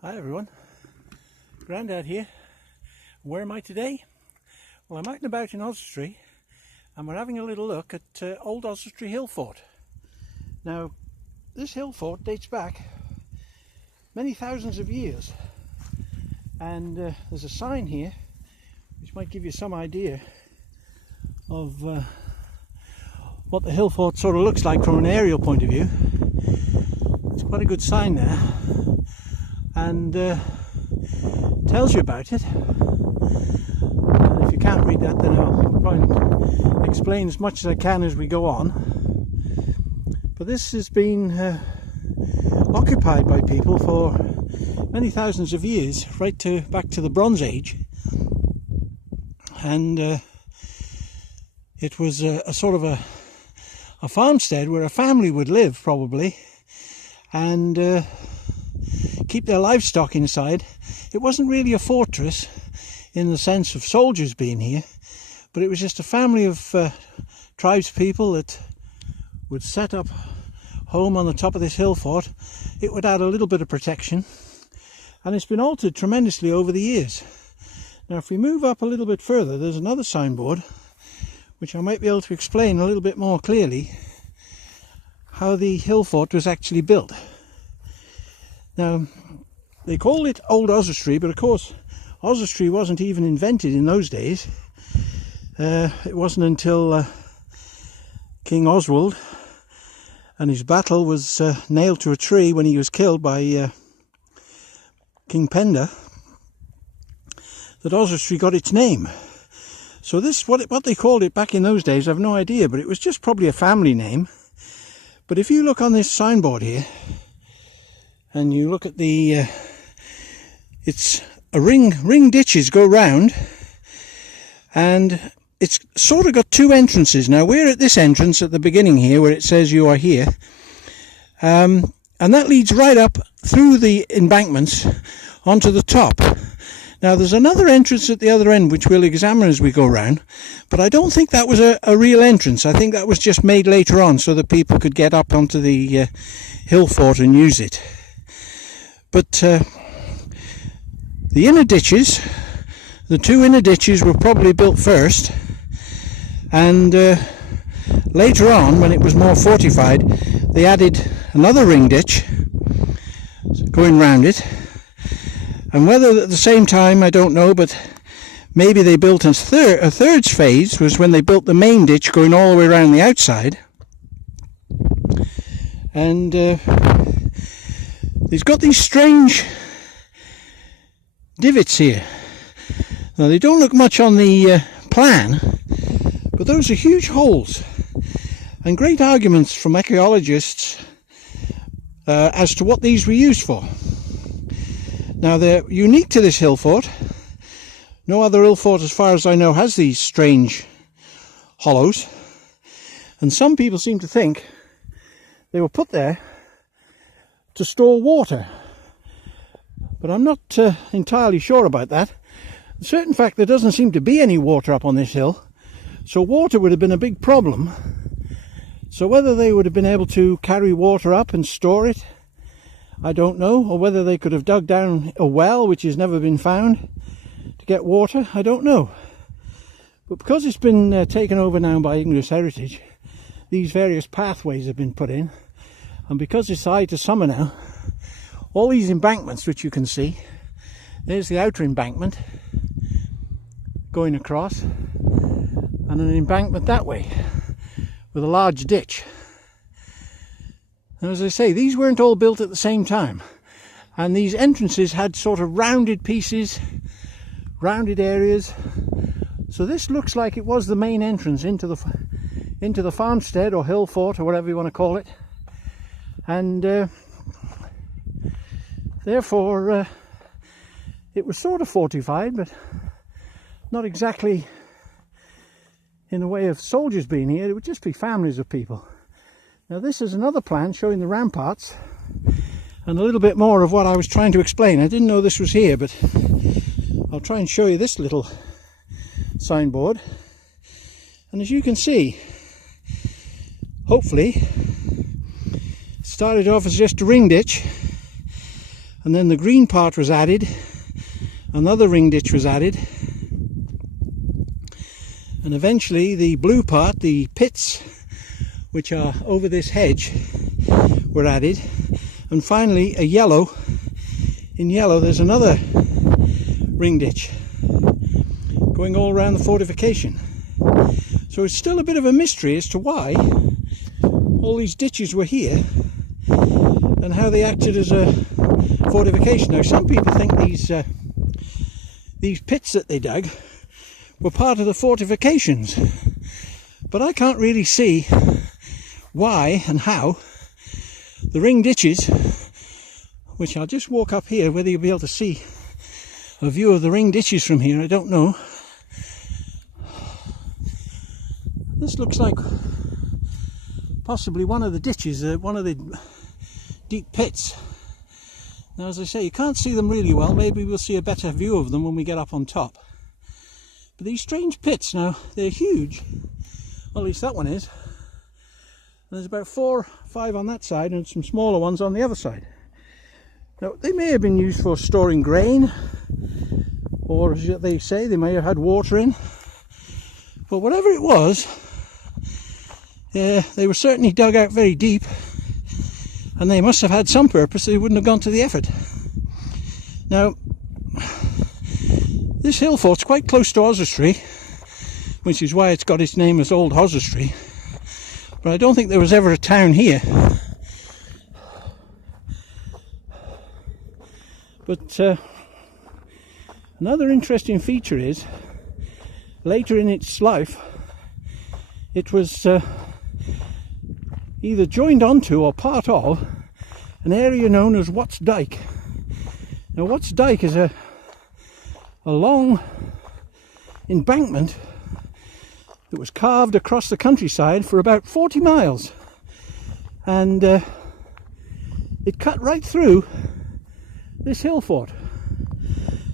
Hi everyone, Grandad here. Where am I today? Well, I'm out and about in Oswestry and we're having a little look at old Oswestry Hill Fort. Now, this hill fort dates back many thousands of years, and there's a sign here which might give you some idea of what the hill fort sort of looks like from an aerial point of view. It's quite a good sign there, and tells you about it. And if you can't read that, then I'll try and explain as much as I can as we go on. But this has been occupied by people for many thousands of years, right back to the Bronze Age, and it was a sort of a farmstead where a family would live, probably, and keep their livestock inside. It wasn't really a fortress in the sense of soldiers being here, but it was just a family of tribespeople that would set up home on the top of this hill fort. It would add a little bit of protection, and it's been altered tremendously over the years. Now, if we move up a little bit further, there's another signboard which I might be able to explain a little bit more clearly how the hill fort was actually built. Now, they call it Old Oswestry, but of course Oswestry wasn't even invented in those days. It wasn't until King Oswald and his battle was nailed to a tree when he was killed by King Penda that Oswestry got its name. So this, what they called it back in those days, I've no idea, but it was just probably a family name. But if you look on this signboard here, and you look at the, it's a ring ditches go round, and it's sort of got two entrances. Now, we're at this entrance at the beginning here where it says you are here, and that leads right up through the embankments onto the top. Now, there's another entrance at the other end which we'll examine as we go round, but I don't think that was a real entrance. I think that was just made later on so that people could get up onto the hill fort and use it. But the inner ditches, the two inner ditches were probably built first, and later on, when it was more fortified, they added another ring ditch going round it. And whether at the same time, I don't know, but maybe they built a third phase was when they built the main ditch going all the way around the outside. And he's got these strange divots here. Now, they don't look much on the plan, but those are huge holes, and great arguments from archaeologists as to what these were used for. Now, they're unique to this hill fort. No other hill fort, as far as I know, has these strange hollows, and some people seem to think they were put there to store water, but I'm not entirely sure about that. A certain fact, there doesn't seem to be any water up on this hill, so water would have been a big problem. So whether they would have been able to carry water up and store it, I don't know, or whether they could have dug down a well, which has never been found, to get water, I don't know. But because it's been taken over now by English Heritage, these various pathways have been put in, and because it's the height of summer now, all these embankments which you can see, there's the outer embankment going across, and an embankment that way with a large ditch. And as I say, these weren't all built at the same time, and these entrances had sort of rounded pieces, rounded areas. So this looks like it was the main entrance into the farmstead or hill fort or whatever you want to call it, and therefore it was sort of fortified, but not exactly in the way of soldiers being here. It would just be families of people. Now, this is another plan showing the ramparts and a little bit more of what I was trying to explain. I didn't know this was here, but I'll try and show you this little signboard. And as you can see, hopefully, it started off as just a ring ditch, and then the green part was added, another ring ditch was added, and eventually the blue part, the pits which are over this hedge, were added, and finally a yellow. In yellow there's another ring ditch going all around the fortification. So it's still a bit of a mystery as to why all these ditches were here and how they acted as a fortification. Now some people think these pits that they dug were part of the fortifications, but I can't really see why and how the ring ditches, which I'll just walk up here, whether you'll be able to see a view of the ring ditches from here, I don't know. This looks like possibly one of the ditches, one of the deep pits. Now, as I say, you can't see them really well. Maybe we'll see a better view of them when we get up on top. But these strange pits, now, they're huge. Well, at least that one is. There's about 4 or 5 on that side and some smaller ones on the other side. Now, they may have been used for storing grain, or as they say, they may have had water in. But whatever it was, they were certainly dug out very deep, and they must have had some purpose. They wouldn't have gone to the effort. Now, this hill fort's quite close to Oswestry, which is why it's got its name as Old Oswestry. But I don't think there was ever a town here. But another interesting feature is, later in its life, it was either joined onto or part of an area known as Watts Dyke. Now, Watts Dyke is a long embankment that was carved across the countryside for about 40 miles, and it cut right through this hill fort.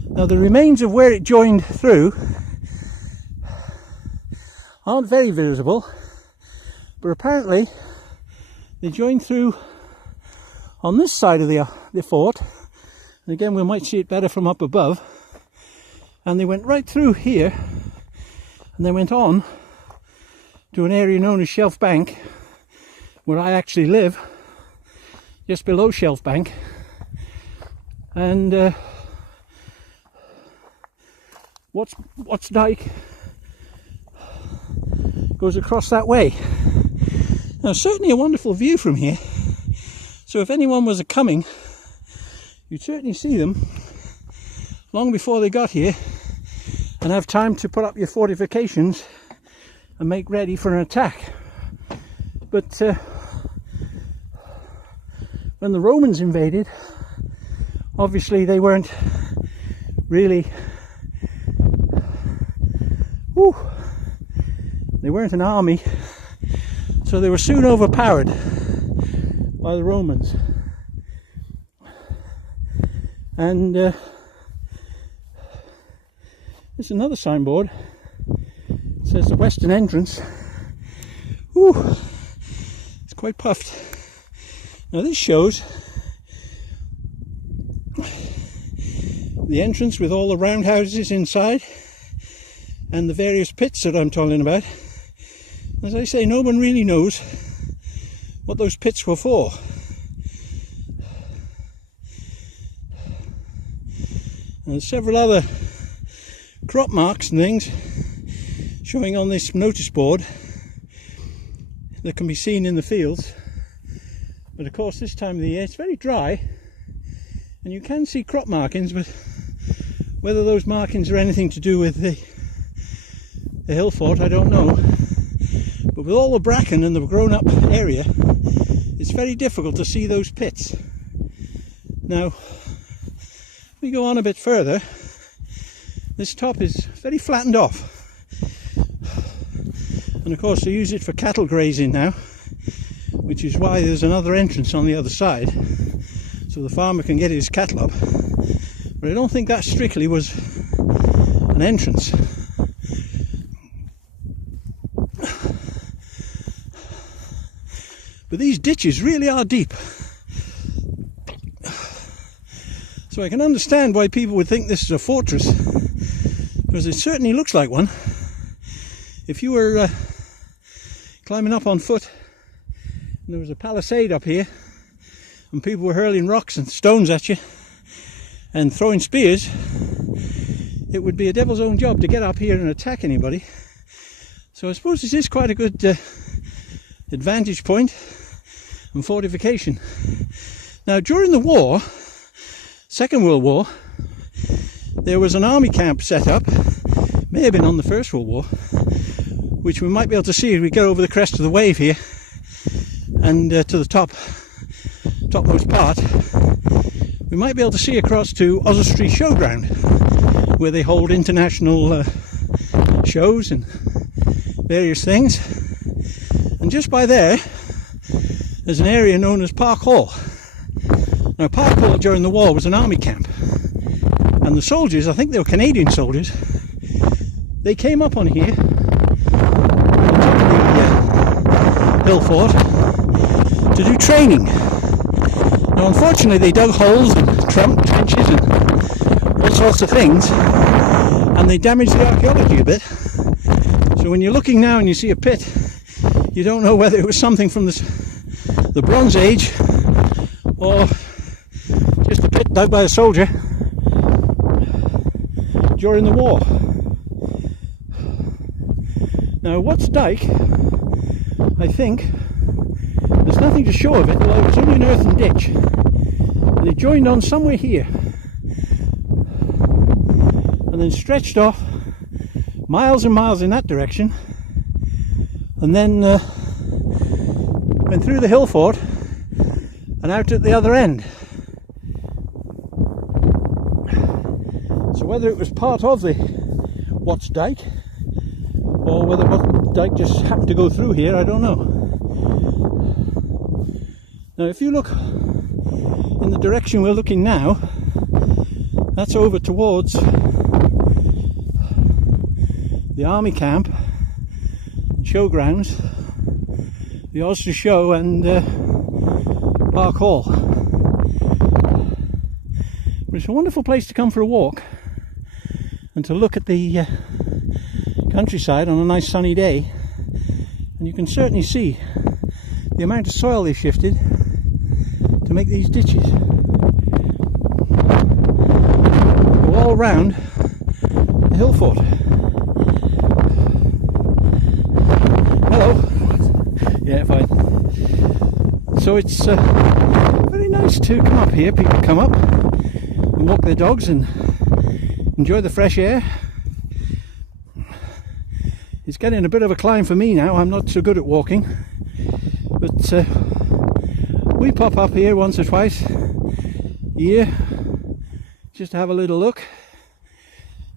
Now, the remains of where it joined through aren't very visible, but apparently they joined through on this side of the fort, and again we might see it better from up above, and they went right through here, and they went on to an area known as Shelf Bank, where I actually live, just below Shelf Bank. And Watts Dyke goes across that way. Now, certainly a wonderful view from here, so if anyone was coming, you'd certainly see them long before they got here and have time to put up your fortifications and make ready for an attack. But when the Romans invaded, obviously they weren't really, they weren't an army, so they were soon overpowered by the Romans. And there's another signboard. It says the western entrance. It's quite puffed. Now this shows the entrance with all the roundhouses inside and the various pits that I'm talking about. As I say, no one really knows what those pits were for. And there's several other crop marks and things showing on this notice board that can be seen in the fields. But of course, this time of the year it's very dry and you can see crop markings, but whether those markings are anything to do with the hill fort, I don't know. But with all the bracken and the grown up area, it's very difficult to see those pits. Now, if we go on a bit further, this top is very flattened off. And of course they use it for cattle grazing now, which is why there's another entrance on the other side, so the farmer can get his cattle up. But I don't think that strictly was an entrance. But these ditches really are deep. So I can understand why people would think this is a fortress, because it certainly looks like one. If you were climbing up on foot and there was a palisade up here and people were hurling rocks and stones at you and throwing spears, it would be a devil's own job to get up here and attack anybody. So I suppose this is quite a good advantage point and fortification. Now, during the war, Second World War, there was an army camp set up, may have been on the First World War, which we might be able to see as we get over the crest of the wave here and to the topmost part. We might be able to see across to Oswestry Showground, where they hold international shows and various things. And just by there, there's an area known as Park Hall. Now, Park Hall during the war was an army camp, and the soldiers, I think they were Canadian soldiers, they came up on here, on top of the hill fort, to do training. Now, unfortunately, they dug holes and trenches and all sorts of things, and they damaged the archaeology a bit. So when you're looking now and you see a pit, you don't know whether it was something from the Bronze Age or just a pit dug by a soldier during the war. Now, what's Dyke, I think, there's nothing to show of it, although it's only an earthen ditch, and it joined on somewhere here and then stretched off miles and miles in that direction, and then went through the hill fort and out at the other end. So whether it was part of the Watts Dyke or whether Watts Dyke just happened to go through here, I don't know. Now, if you look in the direction we're looking now, that's over towards the army camp, showgrounds, the Oswestry Show, and Park Hall. But it's a wonderful place to come for a walk and to look at the countryside on a nice sunny day, and you can certainly see the amount of soil they've shifted to make these ditches. Go all round the hill fort. Hello. Yeah, fine. So it's very nice to come up here. People come up and walk their dogs and enjoy the fresh air. It's getting a bit of a climb for me now. I'm not so good at walking, but we pop up here once or twice a year just to have a little look.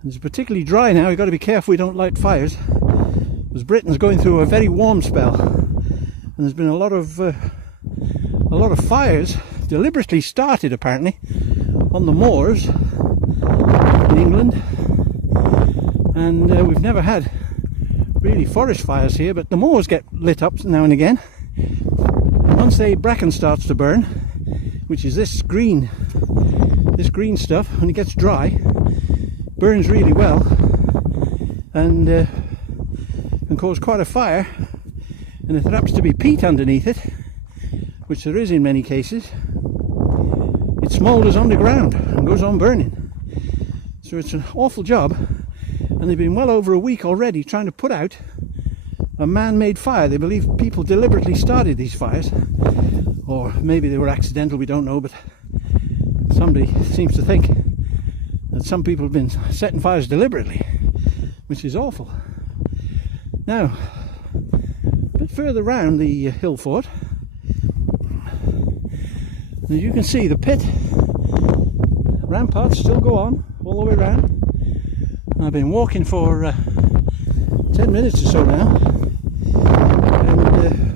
And it's particularly dry now. We've got to be careful we don't light fires, because Britain's going through a very warm spell, and there's been a lot of fires deliberately started apparently on the moors in England, and we've never had really forest fires here, but the moors get lit up now and again, and once the bracken starts to burn, which is this green stuff, when it gets dry, burns really well and can cause quite a fire. And if there happens to be peat underneath it, which there is in many cases, it smoulders underground and goes on burning. So it's an awful job, and they've been well over a week already trying to put out a man-made fire. They believe people deliberately started these fires, or maybe they were accidental, we don't know, but somebody seems to think that some people have been setting fires deliberately, which is awful. Now, a bit further round the hill fort, as you can see, the pit ramparts still go on all the way around. And I've been walking for 10 minutes or so now, and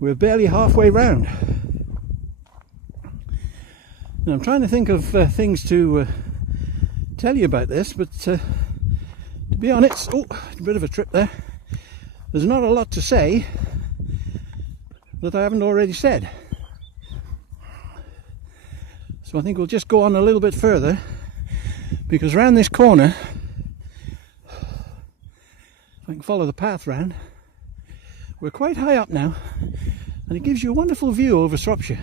we're barely halfway round. Now, I'm trying to think of things to tell you about this, but to be honest, a bit of a trip there. There's not a lot to say that I haven't already said. So I think we'll just go on a little bit further, because round this corner, if I can follow the path round, we're quite high up now, and it gives you a wonderful view over Shropshire.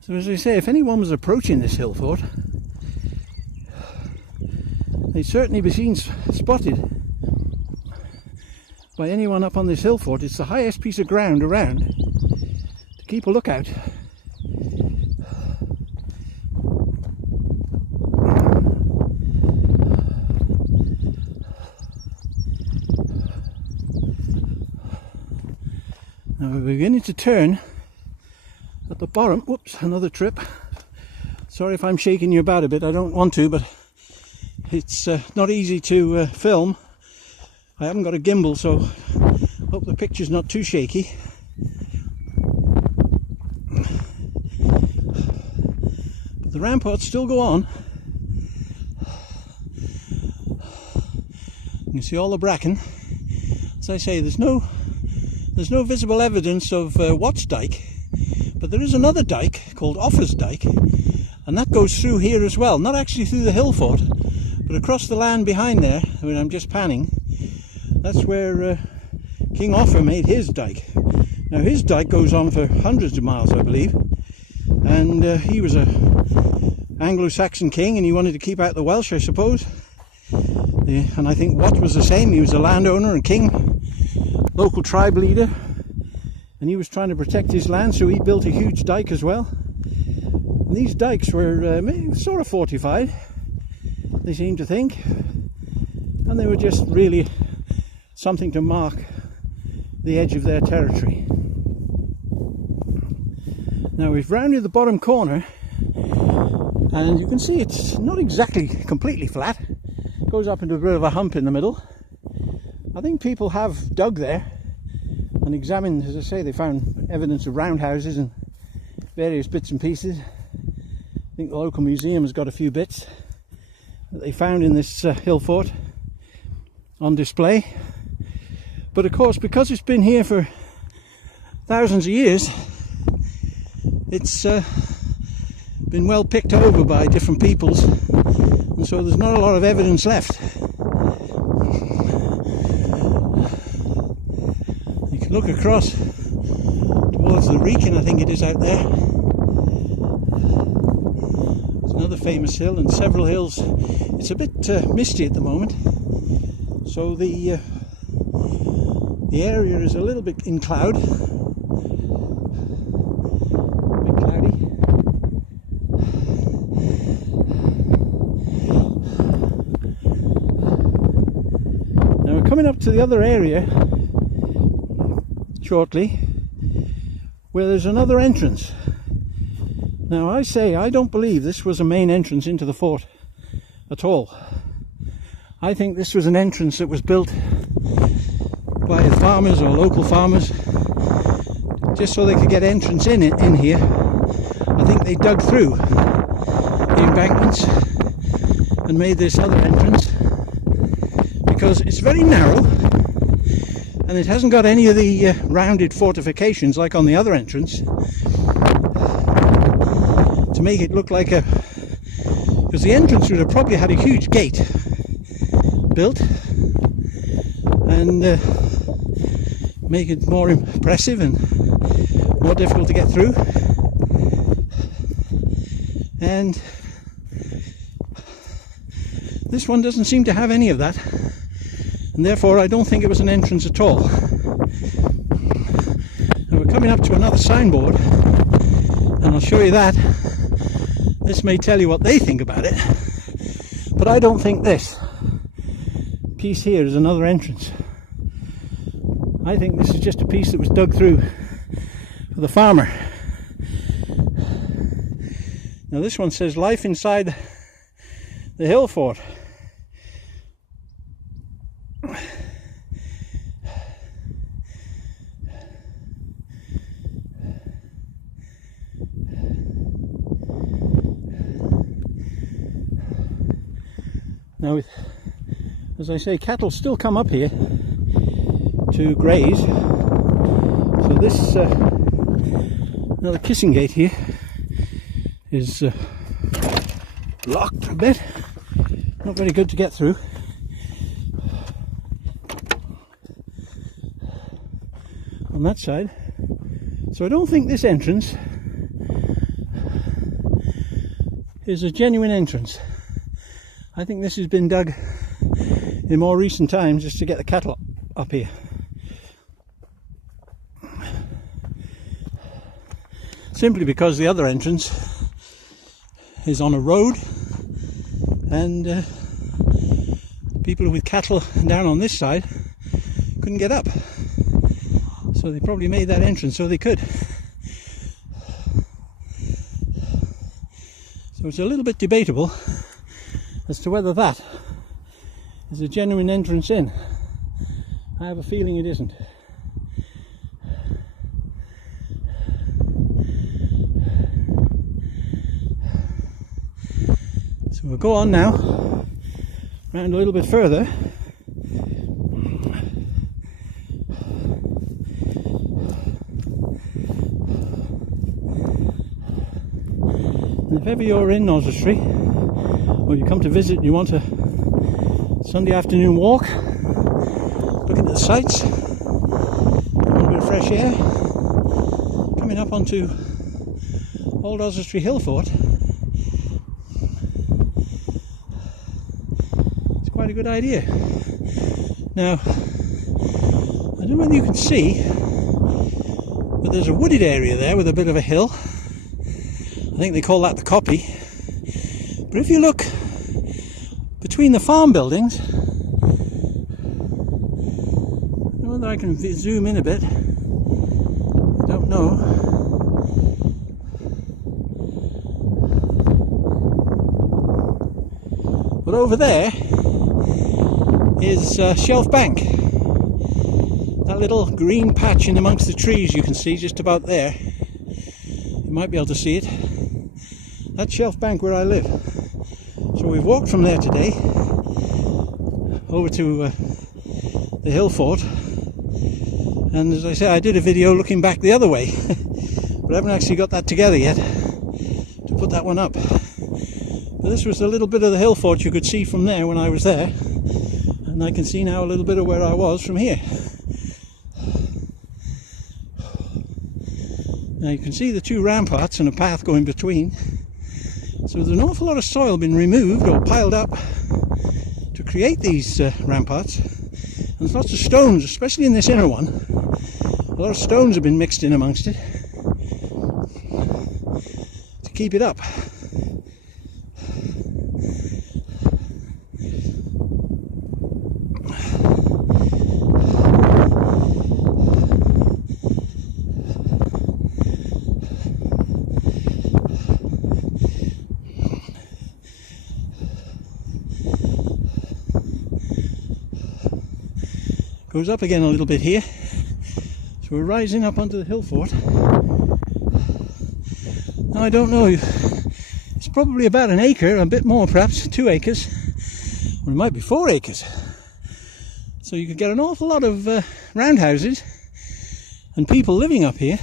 So as I say, if anyone was approaching this hill fort, they'd certainly be seen spotted by anyone up on this hill fort. It's the highest piece of ground around, to keep a lookout. Now we're beginning to turn at the bottom. Whoops, another trip. Sorry if I'm shaking you about a bit, I don't want to, but it's not easy to film. I haven't got a gimbal, so hope the picture's not too shaky. But the ramparts still go on. You can see all the bracken. As I say, there's no visible evidence of Watts Dyke, but there is another dike called Offers Dyke, and that goes through here as well. Not actually through the hill fort, but across the land behind there, where I'm just panning. That's where King Offa made his dyke. Now his dyke goes on for hundreds of miles, I believe, and he was a Anglo-Saxon king, and he wanted to keep out the Welsh, I suppose. And I think Wat was the same. He was a landowner and king, local tribe leader, and he was trying to protect his land, so he built a huge dyke as well. And these dykes were sort of fortified, they seem to think, and they were just really something to mark the edge of their territory. Now we've rounded the bottom corner, and you can see it's not exactly completely flat. It goes up into a bit of a hump in the middle. I think people have dug there and examined, as I say, they found evidence of roundhouses and various bits and pieces. I think the local museum has got a few bits that they found in this hill fort on display. But of course, because it's been here for thousands of years, it's been well picked over by different peoples, and so there's not a lot of evidence left. You can look across towards the Wrekin, I think it is out there. There's another famous hill, and several hills. It's a bit misty at the moment, so the area is a little bit in cloud. A bit cloudy. Now we're coming up to the other area shortly, where there's another entrance. Now I don't believe this was a main entrance into the fort at all. I think this was an entrance that was built by farmers or local farmers just so they could get entrance in here. I think they dug through the embankments and made this other entrance, because it's very narrow and it hasn't got any of the rounded fortifications like on the other entrance to make it look like because the entrance would have probably had a huge gate built and make it more impressive and more difficult to get through. And this one doesn't seem to have any of that, and therefore I don't think it was an entrance at all. And we're coming up to another signboard, and I'll show you that. This may tell you what they think about it, but I don't think this piece here is another entrance. I think this is just a piece that was dug through for the farmer. Now this one says life inside the hill fort. Now, as I say, cattle still come up here to graze. So this another kissing gate here is locked a bit. Not very good to get through. On that side. So I don't think this entrance is a genuine entrance. I think this has been dug in more recent times just to get the cattle up here. Simply because the other entrance is on a road, and people with cattle down on this side couldn't get up. So they probably made that entrance so they could. So it's a little bit debatable as to whether that is a genuine entrance in. I have a feeling it isn't. So we'll go on now, round a little bit further. And if ever you're in Oswestry, or you come to visit and you want a Sunday afternoon walk, looking at the sights, a bit of fresh air, coming up onto old Oswestry Hill Fort, it's quite a good idea. Now, I don't know whether you can see, but there's a wooded area there with a bit of a hill. I think they call that the copy. But if you look between the farm buildings, I don't know whether I can zoom in a bit, I don't know. But over there is Shelf Bank. That little green patch in amongst the trees you can see just about there. You might be able to see it. That's Shelf Bank where I live. So we've walked from there today over to the Hill Fort, and as I say, I did a video looking back the other way but I haven't actually got that together yet to put that one up. But this was a little bit of the Hill Fort you could see from there when I was there, and I can see now a little bit of where I was from here. Now you can see the two ramparts and a path going between. So there's an awful lot of soil been removed or piled up to create these ramparts. And there's lots of stones, especially in this inner one. A lot of stones have been mixed in amongst it to keep it up. Goes up again a little bit here, so we're rising up onto the Hill Fort. Now I don't know, it's probably about an acre, a bit more perhaps, 2 acres, or it might be 4 acres. So you could get an awful lot of roundhouses and people living up here,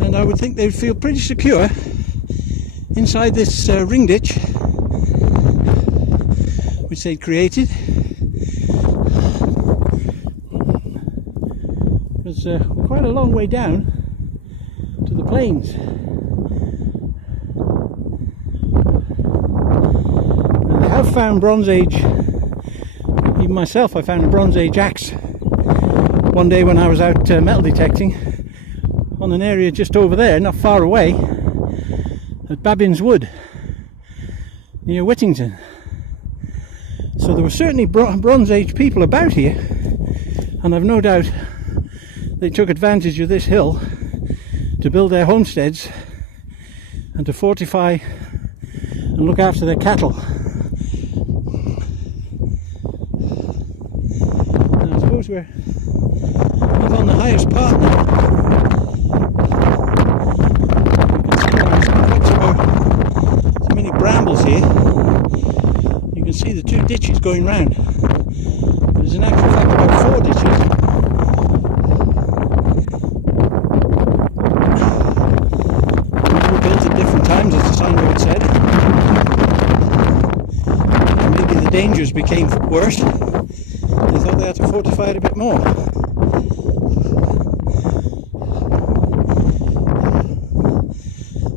and I would think they'd feel pretty secure inside this ring ditch which they'd created. Because we're quite a long way down to the plains. And I have found Bronze Age, even myself I found a Bronze Age axe one day when I was out metal detecting on an area just over there, not far away, at Babbin's Wood near Whittington. So there were certainly Bronze Age people about here, and I've no doubt they took advantage of this hill to build their homesteads and to fortify and look after their cattle. Now I suppose we're on the highest part now. So many brambles here. You can see the 2 ditches going round. There's in actual fact about 4 ditches. dangers became worse, they thought they had to fortify it a bit more.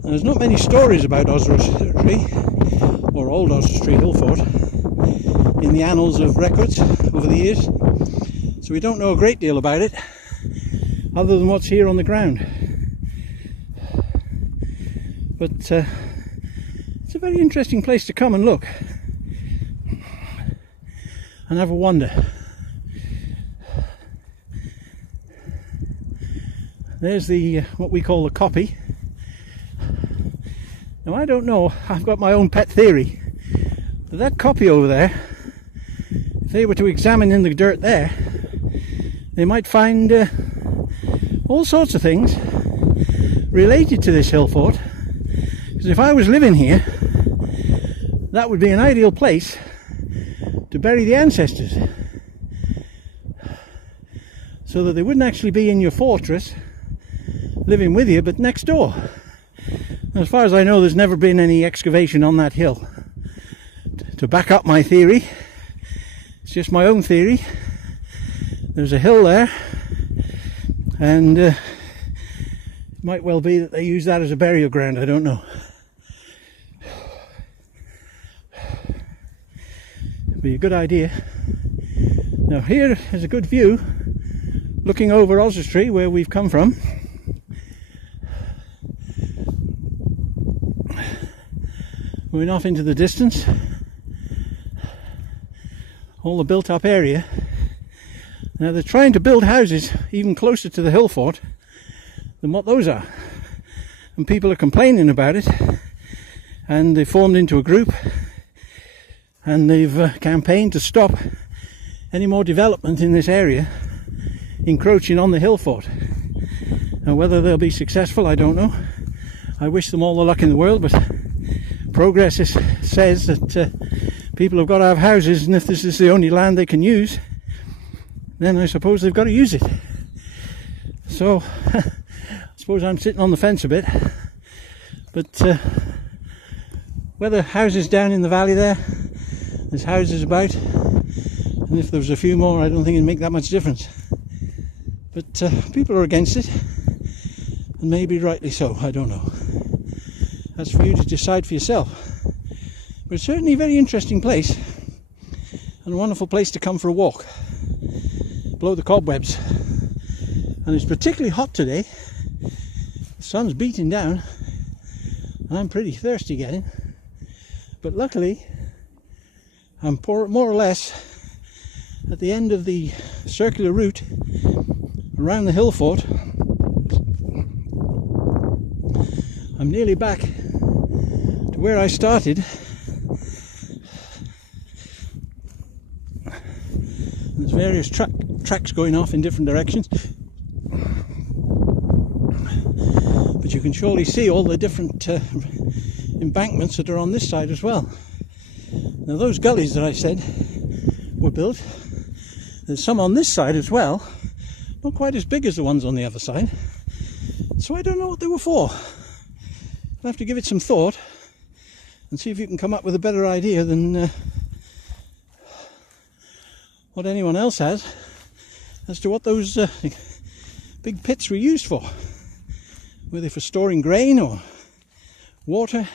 There's not many stories about Oswestry, or old Oswestry Hill Fort, in the annals of records over the years, so we don't know a great deal about it, other than what's here on the ground. But it's a very interesting place to come and look and have a wander. There's the what we call the copy. Now I don't know, I've got my own pet theory, but that copy over there, if they were to examine in the dirt there, they might find all sorts of things related to this hill fort. Because if I was living here, that would be an ideal place to bury the ancestors, so that they wouldn't actually be in your fortress living with you, but next door. As far as I know, there's never been any excavation on that hill to back up my theory. It's just my own theory. There's a hill there, and it might well be that they use that as a burial ground, I don't know. It'd be a good idea. Now here is a good view looking over Oswestry, where we've come from. Going off into the distance, all the built up area. Now they're trying to build houses even closer to the hill fort than what those are, and people are complaining about it, and they formed into a group and they've campaigned to stop any more development in this area encroaching on the hill fort. Now whether they'll be successful, I don't know. I wish them all the luck in the world, but progress says that people have got to have houses, and if this is the only land they can use, then I suppose they've got to use it. So I suppose I'm sitting on the fence a bit, but whether houses down in the valley there's houses about, and if there was a few more, I don't think it'd make that much difference. But people are against it, and maybe rightly so, I don't know. That's for you to decide for yourself. But it's certainly a very interesting place, and a wonderful place to come for a walk, blow the cobwebs. And it's particularly hot today. The sun's beating down, and I'm pretty thirsty getting. But luckily, I'm more or less at the end of the circular route around the hill fort. I'm nearly back to where I started. There's various tracks going off in different directions, but you can surely see all the different embankments that are on this side as well. Now those gullies that I said were built, there's some on this side as well, not quite as big as the ones on the other side, so I don't know what they were for. I'll have to give it some thought and see if you can come up with a better idea than what anyone else has as to what those big pits were used for. Were they for storing grain or water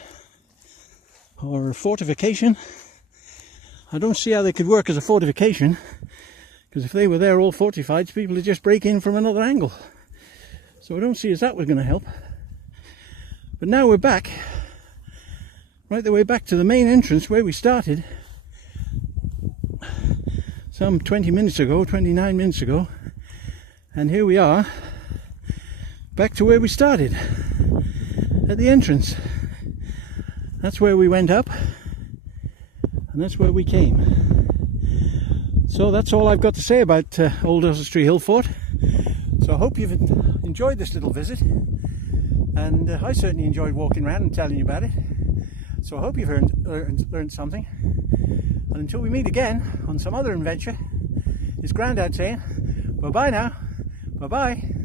or fortification? I don't see how they could work as a fortification, because if they were there all fortified, people would just break in from another angle. So I don't see as that was going to help. But now we're back, right the way back to the main entrance where we started some 29 minutes ago, and here we are back to where we started at the entrance. That's where we went up, and that's where we came. So that's all I've got to say about Old Oswestry Hill Fort. So I hope you've enjoyed this little visit, and I certainly enjoyed walking around and telling you about it. So I hope you've learned something. And until we meet again on some other adventure, it's Grandad saying bye-bye now. Bye-bye.